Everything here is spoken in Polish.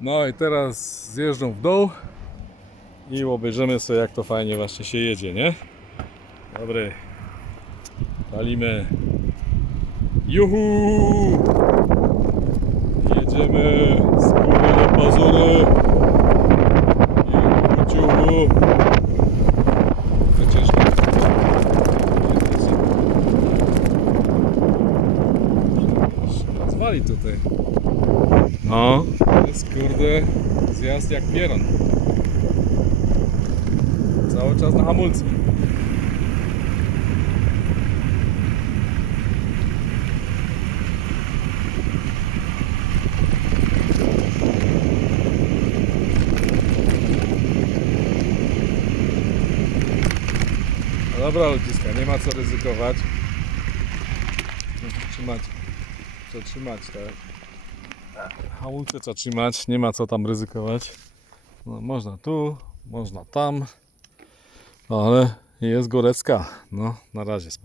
No i teraz zjeżdżą w dół i obejrzymy sobie, jak to fajnie właśnie się jedzie, nie? Dobry. Palimy. Juhu! Jedziemy z góry do pazury. Ciuchu. To ciężko. Zwali tutaj. No, jest kurde zjazd jak pieron. Cały czas na hamulcu. No dobra ludziska, nie ma co ryzykować. Trzeba trzymać te hamulce, trzeba trzymać, nie ma co tam ryzykować. No, można tu, można tam, ale jest górecka. No, na razie spadnie.